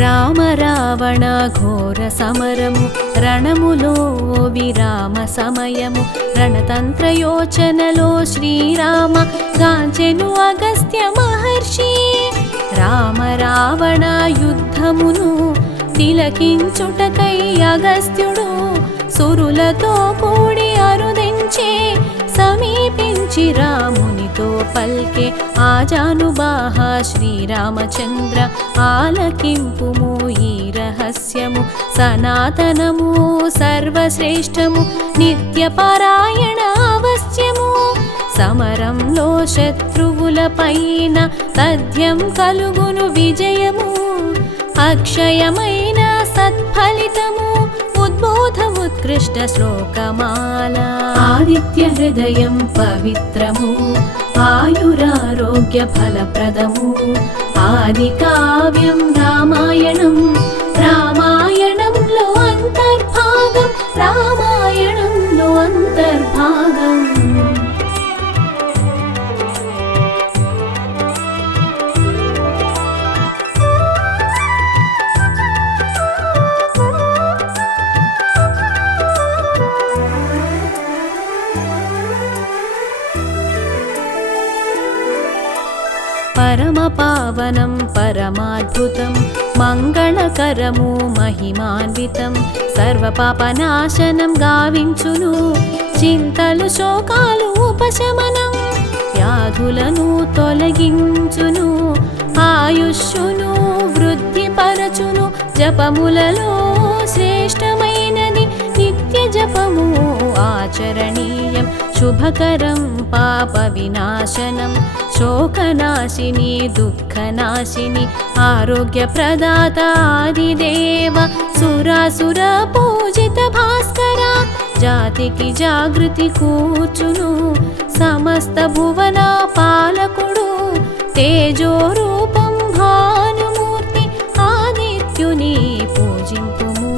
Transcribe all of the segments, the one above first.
రామ రావణ ఘోర సమరము రణములో విరామ సమయము రణతంత్ర యోచనలో శ్రీరామ గాంచెను అగస్త్య మహర్షి రామ రావణ యుద్ధమును తిలకించుటకై అగస్త్యుడు సురులతో కూడి అరుదించే సమీపించి రామునితో పల్కే ఆజానుబాహ శ్రీరామచంద్ర ఆలకింపుము ఈ రహస్యము సనాతనము సర్వశ్రేష్టము నిత్యపారాయణ అవశ్యము సమరంలో శత్రువుల పైన తథ్యం కలుగును విజయము అక్షయమైన సత్ఫలితము ఉద్బోధ ఉత్కృష్ట శ్లోకమాల ఆదిత్య హృదయం పవిత్రము ఆయురారోగ్య ఫలప్రదము ఆది కావ్యం రామాయణం రామాయణంలో అంతర్భాగం రామాయణంలో అంతర్భాగం పరమ పావనం పరమాద్భుతం మంగళకరము మహిమాన్వితం సర్వపాపనాశనం గావించును చింతలు శోకాలు ఉపశమనం వ్యాధులను తొలగించును ఆయుష్షును వృద్ధిపరచును జపములలో శ్రేష్టమైనది నిత్య జపము ఆచరణీయం శుభకరం పాప వినాశనం శోకనాశిని దుఃఖనాశిని ఆరోగ్య ప్రదాత ఆదిదేవ సురాసుర పూజిత భాస్కర జాతికి జాగృతి కూర్చును సమస్త భువన పాలకుడు తేజో రూపం భానుమూర్తి ఆదిత్యుని పూజింపుము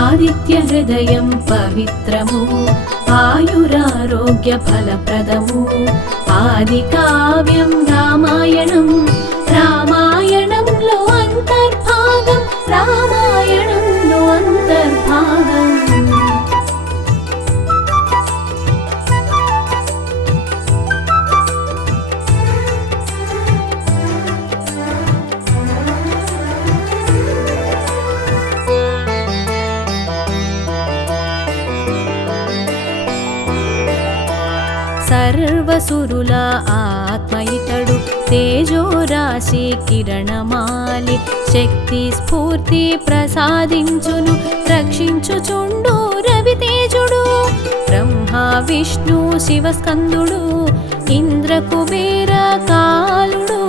ఆదిత్య హృదయం పవిత్రము ఆయురారోగ్య ఫలప్రదము ఆది కావ్యం రామాయణం రామాయణంలో అంతర్భాగం రామాయణంలో అంతర్భాగం సర్వసురుల ఆత్మ ఇతడు తేజోరాశి కిరణమాలి శక్తి స్ఫూర్తి ప్రసాదించును రక్షించుచుండు రవితేజుడు బ్రహ్మ విష్ణు శివస్కందుడు ఇంద్ర కుబేర కాలుడు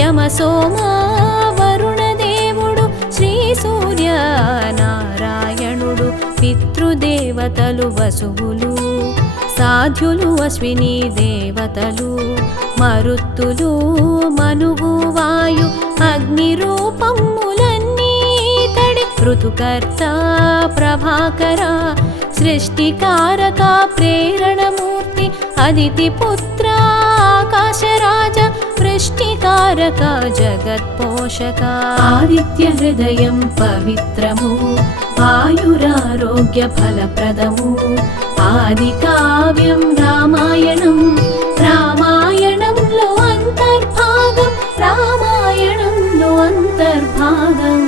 యమ సోమ వరుణ దేవుడు శ్రీ సూర్య నారాయణుడు పితృదేవతలు వసువులు సాధ్యులు అశ్విని దేవతలు మరుత్తులు మనువు వాయు అగ్ని రూపములన్నీ తడి ఋతుకర్త ప్రభాకర సృష్టికారక ప్రేరణమూర్తి అదితి పుత్ర ఆకాశరాజ వృష్టికారక జగత్పోషక ఆదిత్య హృదయం పవిత్రము ఆయురారోగ్య ఫలప్రదము ఆది కావ్యం రామాయణం రామాయణంలో అంతర్భాగం రామాయణంలో అంతర్భాగం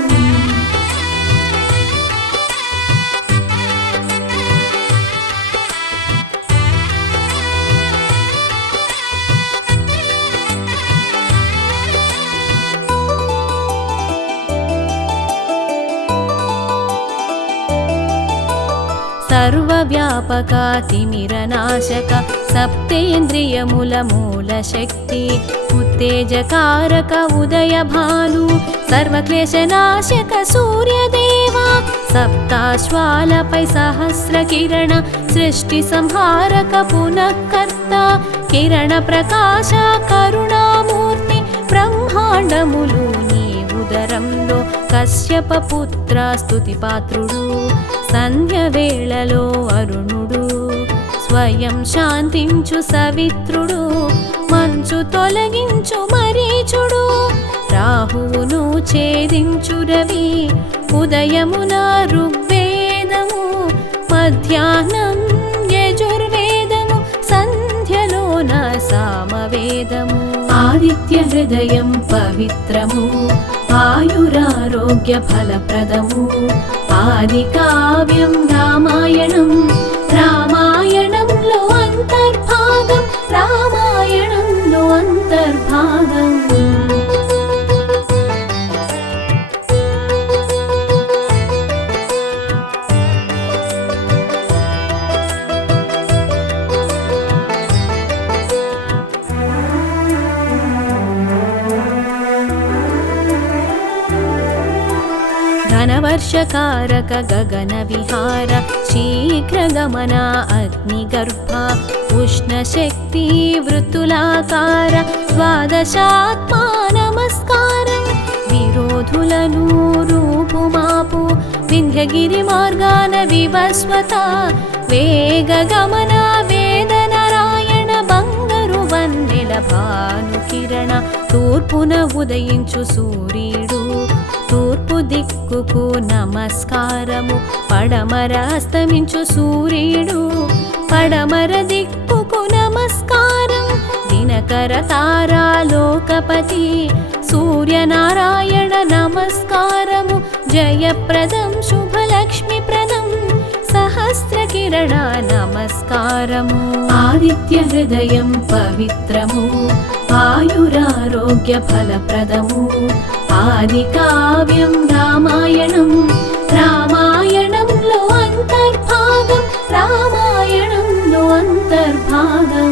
సర్వవ్యాపక తిమిరనాశక సప్తేంద్రియముల మూల శక్తి ఉత్తేజకారక ఉదయ భాను సర్వక్లేశనాశక సూర్యదేవ సప్తాశ్వాలపై సహస్ర కిరణ సృష్టి సంహారక పునఃకర్త కిరణ ప్రకాశ కరుణామూర్తి బ్రహ్మాండములు నీ ఉదరంలో కశ్యప పుత్ర స్తుతిపాత్రుడు సంధ్య వేళలో అరుణుడు స్వయం శాంతించు సవిత్రుడు మంచు తొలగించు మరీచుడు రాహువును ఛేదించు రవి ఉదయమున ఋగ్వేదము మధ్యాహ్నం యజుర్వేదము సంధ్యలోన సామవేదము ఆదిత్య హృదయం పవిత్రము ఆయురారోగ్య ఫలప్రదము ఆది కావ్యం రామాయణం రామాయణంలో అంతర్భాగం రామాయణంలో అంతర్భాగం ఘనవర్షకారక గగన విహార శీఘ్రగమన అగ్నిగర్భ ఉష్ణశక్తి వృత్తులాకార ద్వాదశాత్మా నమస్కారం విరోధులను రూపుమాపు వింధ్యగిరి మార్గాన వివస్వత వేగగమన వేదనారాయణ బంగరు వన్నెల భానుకిరణ తూర్పున ఉదయించు సూర్యుడు తూర్పు దిక్కుకు నమస్కారము పడమర అస్తమించు సూర్యుడు పడమర దిక్కుకు నమస్కారం దినకర తారాలోకపతి సూర్యనారాయణ నమస్కారము జయప్రదం శుభలక్ష్మిప్రదం సహస్ర కిరణ నమస్కారము ఆదిత్య హృదయం పవిత్రము ఆయురారోగ్య ఫలప్రదము ఆది కావ్యం రామాయణం రామాయణంలో అంతర్భాగం రామాయణంలో అంతర్భాగం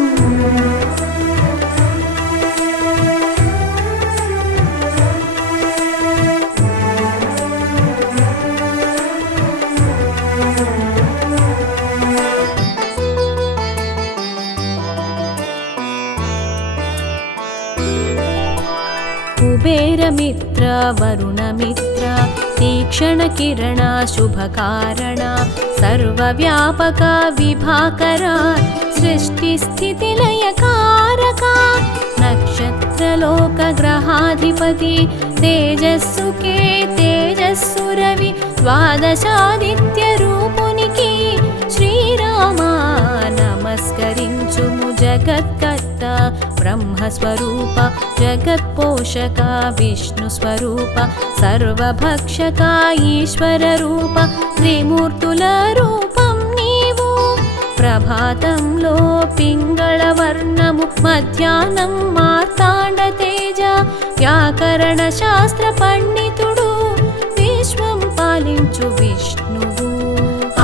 కుబేరమిత్ర వరుణమిత్ర తీక్షణ కిరణ శుభకారణ సర్వవ్యాపక విభాకర సృష్టి స్థితి లయకారక నక్షత్రలోక గ్రహాధిపతి తేజస్సుకే తేజస్సు రవి ద్వాదశాదిత్య రూపునికి శ్రీరామ నమస్కరించుము జగత్కర్త బ్రహ్మస్వరూప జగత్పోషక విష్ణుస్వరూప సర్వభక్షక ఈశ్వర రూప త్రిమూర్తుల రూపం నీవు ప్రభాతంలో పింగళ వర్ణము మధ్యాహ్నం మార్తాండ తేజ వ్యాకరణ శాస్త్ర పండితుడు విశ్వం పాలించు విష్ణువు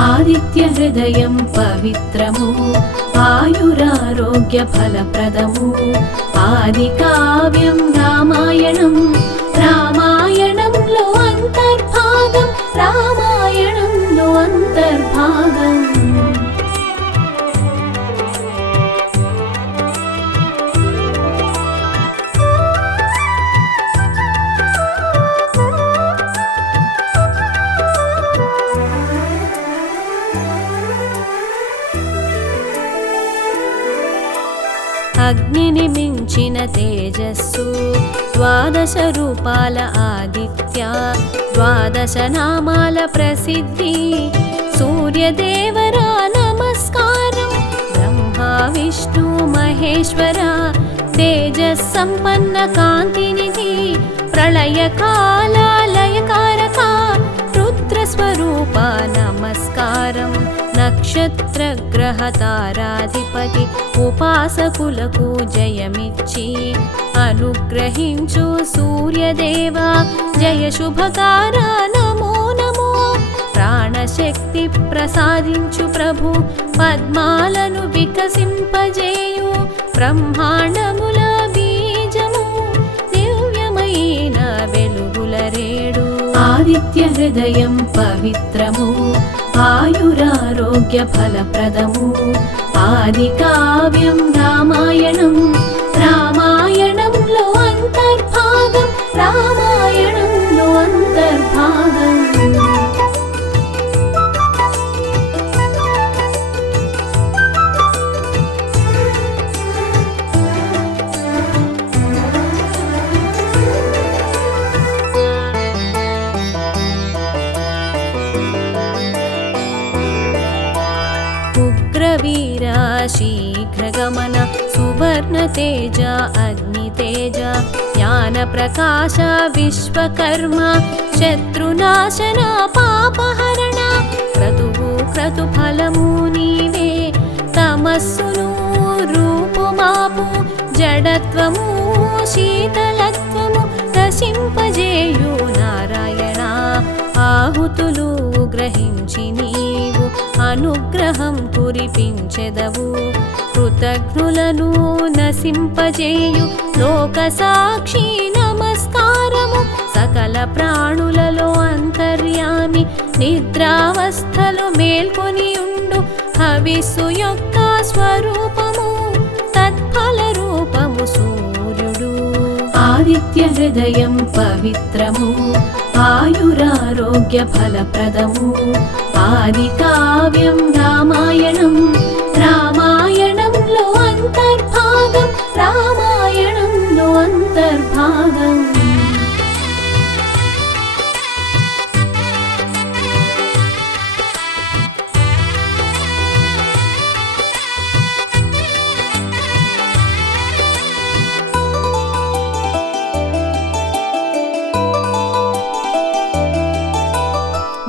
ఆదిత్య హృదయం పవిత్రము ఆయురారోగ్య ఫలప్రదము ఆది కావ్యం రామాయణం రామాయణంలో అంతర్భాగం రామాయణంలో అంతర్భాగం అగ్నిని మించిన తేజస్సు ద్వాదశ రూపాల ఆదిత్య ద్వాదశ నామాల ప్రసిద్ధి సూర్యదేవరా నమస్కారం బ్రహ్మ విష్ణు మహేశ్వర తేజస్ సంపన్న కాంతినిధి ప్రళయకాల లయకారక రుద్రస్వరూప నమస్కారం నక్షత్ర గ్రహ తారాధిపతి ఉపాసకులకు జయమిచ్చి అనుగ్రహించు సూర్యదేవా జయ శుభకార నమో నమో ప్రాణశక్తి ప్రసాదించు ప్రభు పద్మాలను వికసింపజేయు బ్రహ్మాండముల బీజము దివ్యమైన వెలుగుల రేడు ఆదిత్య హృదయం పవిత్రము ఆయురారోగ్య ఫలప్రదము ఆది కావ్యం రామాయణం రామాయణంలో అంతర్భాగం రామాయణంలో అంతర్భాగం शीघ्रगमन सुवर्णतेज अग्नितेज ज्ञानप्रकाश विश्वकर्मा शत्रुनाशन पापहरण क्रतुवु क्रतुफलमु नीवे तमस्सुनु रूपुमापु जडत्वमु शीतलत्वमु నశింపజేయు నారాయణ ఆహుతులు గ్రహించి నీవు అనుగ్రహం కురిపించెదవు కృతజ్ఞులను నశింపజేయు లోక సాక్షి నమస్కారము సకల ప్రాణులలో అంతర్యామి నిద్రావస్థలు మేల్కొని ఉండు హవిస్సు యొక్క స్వరూపము తత్ఫల రూపము సూర్యుడు ఆదిత్య హృదయం పవిత్రము ఆయురారోగ్య ఫలప్రదము ఆది కావ్యం రామాయణం రామాయణంలో అంతర్భాగం రామాయణంలో అంతర్భాగం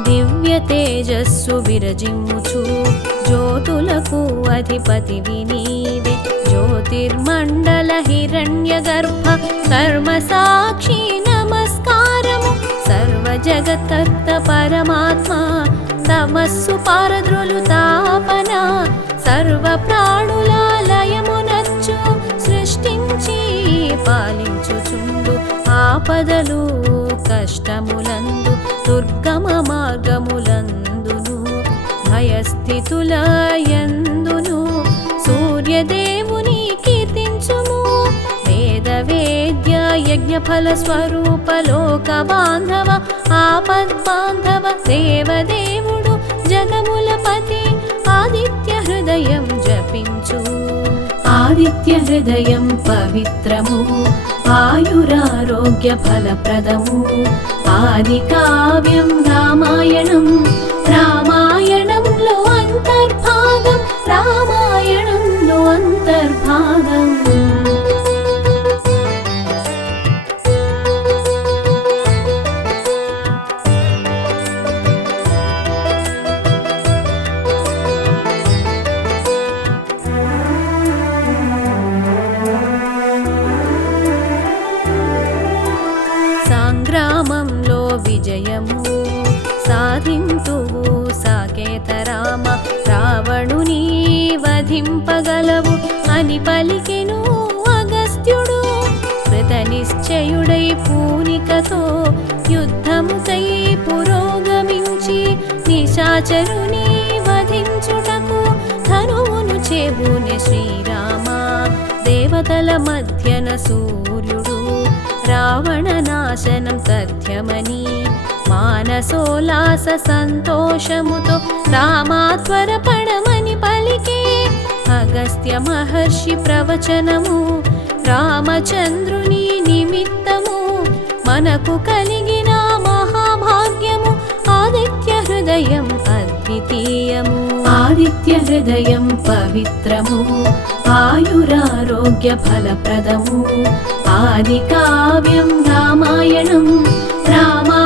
దివ్య తేజస్సు విరజిమ్ముచు జ్యోతులకు అధిపతివి నీవే జ్యోతిర్మండల హిరణ్య గర్భ కర్మ సాక్షి నమస్కారము సర్వ జగత్కర్త పరమాత్మ తమస్సు పారద్రులు తాపన సర్వ ప్రాణుల లయమునచ్చు సృష్టించి పాలించుచుండు ఆపదలు కష్టములందు దుర్గమ మార్గములందును భయస్థితుల యందును సూర్యదేవుని కీర్తించుము వేద వేద్య యజ్ఞ ఫల స్వరూప లోక బాంధవ ఆపద్ బాంధవ దేవదేవుడు జగములపతి ఆదిత్య హృదయం జపించు ఆదిత్య హృదయం పవిత్రము ఆయురారోగ్య ఫలప్రదము ఆది కావ్యం రామాయణం రామాయణంలో అంతర్భాగం రామాయణంలో అంతర్భాగం సంగ్రామంలో విజయము సాధింతువు సాకేత రామ రావణుని వధింపగలవు అని పలికెను అగస్త్యుడు కృత నిశ్చయుడై పూనికతో యుద్ధముకై పురోగమించి నిశాచరుని వధించుటకు ధనువును చేబూనె శ్రీరామ దేవతల మధ్యన సూర్యుడు రావణ నాశనం తథ్యమని మానసోల్లాస సంతోషముతో రామాత్వరపడమని పలికే అగస్త్య మహర్షి ప్రవచనము రామచంద్రుని నిమిత్తము మనకు కలిగిన మహాభాగ్యము ఆదిత్య హృదయం అద్వితీయము ఆదిత్య హృదయం పవిత్రము ఆయురారోగ్య ఫలప్రదము ఆది కావ్యం రామాయణం రామా